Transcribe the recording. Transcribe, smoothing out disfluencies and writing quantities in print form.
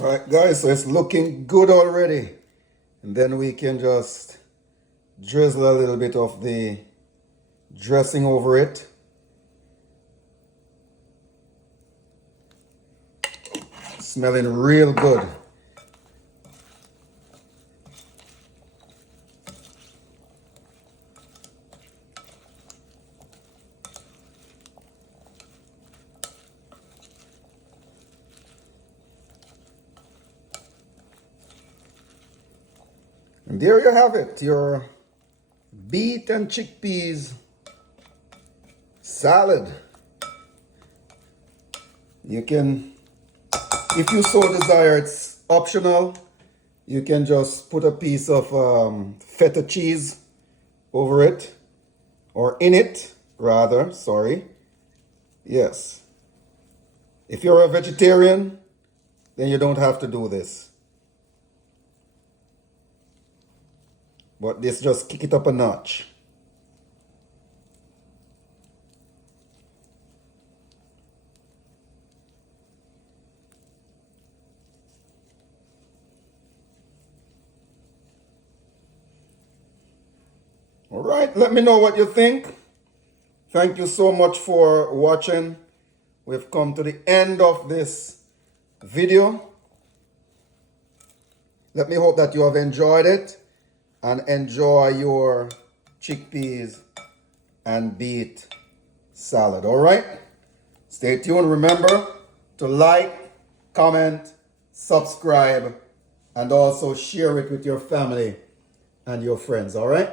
All right, guys, so it's looking good already. And then we can just drizzle a little bit of the dressing over it. Smelling real good. And there you have it, your beet and chickpeas salad. You can, if you so desire, it's optional. You can just put a piece of feta cheese over it, or in it, rather, sorry. Yes. If you're a vegetarian, then you don't have to do this. But this just kick it up a notch. All right, let me know what you think. Thank you so much for watching. We've come to the end of this video. Let me hope that you have enjoyed it and enjoy your chickpeas and beet salad. All right? Stay tuned. Remember to like, comment, subscribe, and also share it with your family and your friends. All right?